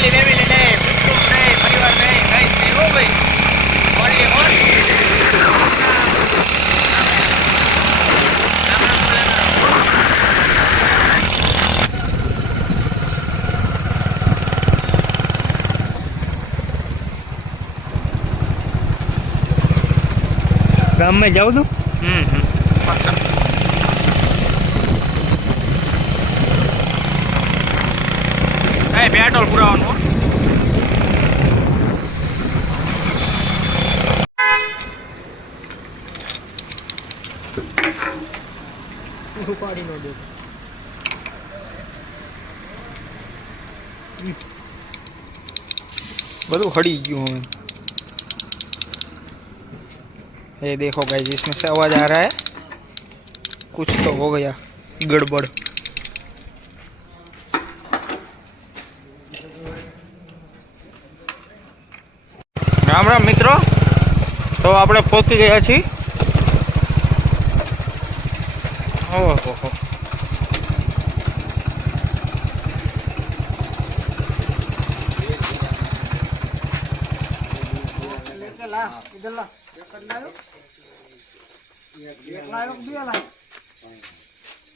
Family family નહીં કુટુંબ નહીં પરિવાર નહીં કઈ નહીં હો ભાઈ ઓનલી ઓન ગામમાં જાઉં છું? હમ હમ. પાછા એ પેટ્રોલ પુરાવાનું હો. ઉપાડી નો દે બધું હળી ગયું હવે ये देखो गाइस इसमें से आवाज आ रहा है कुछ तो हो गया गड़बड़ રામ રામ મિત્રો. તો આપણે પહોંચી ગયા છીએ. ઓહો હો.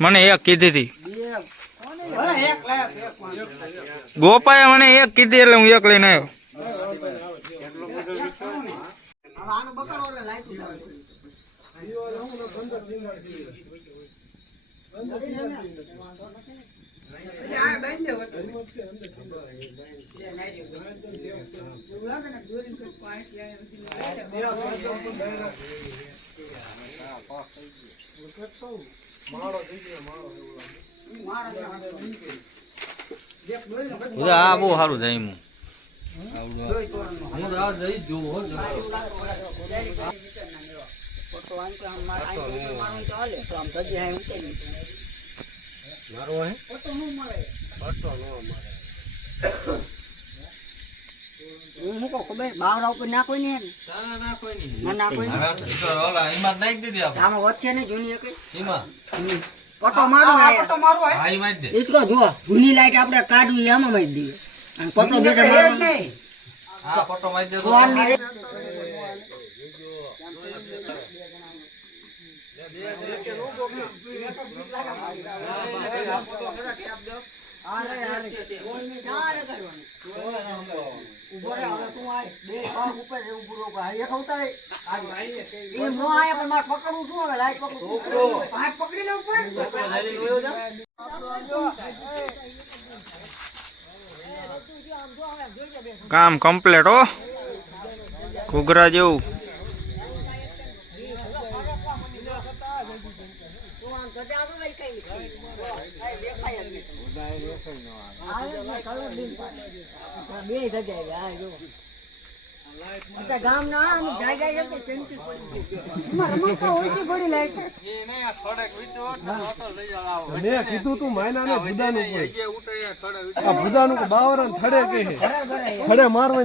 મને એક કીધી હતી. ગોપાએ મને એક કીધી એટલે હું એક લઈને આવ્યો. આ બહુ સારું જાય હું હું જઈ જોઉં હો મારો હે બાવરા ઉપર નાખો ને નાખો ને આમાં વચ્ચે ને જૂની પટો મારો એ જો જૂની લાઈટ આપણે કાઢવી આમાં મારી દઈએ પટો બેટો હા પટો મારી દે કામ કમ્પ્લીટ હો. ઘૂઘરા જેવું તું આમ સજા તો લઈ કઈ નથી. આ દેખાય જ નહીં. આ ને કલર બી પાડે. આ બે સજાય, આ જો. અત્યારે ગામના આમ જાગ્યા છે તે ચંચી પડી ગઈ. એમાં રમકડા ઓછી પડી લાઈટ. મેં કીધું તું માયના ને ભૂદાનું ભૂદાનું કે બાવરા થડે કે થડે મારવા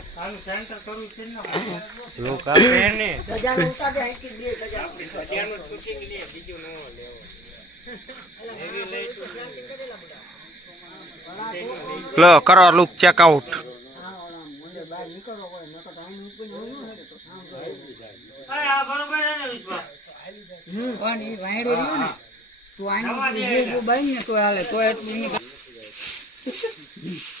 વીડિયો વીડિયો. લો કરો લુક ચેકઆઉટ પણ ઈ વાયડો રહ્યો ને, તું આની બાઈ ને તો હાલે, તો એટલું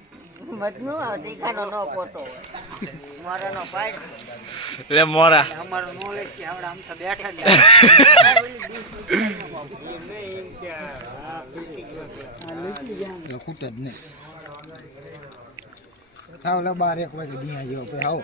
મજનુ આ તીખાનો નો ફોટો મારાનો પાડ એટલે મોરા. અમારો નોલેજ કે આપણે આમ તો બેઠા જ ખૂટે જ નહીં. લે બાર એક વાગે દિયા જેવો પછી આવો.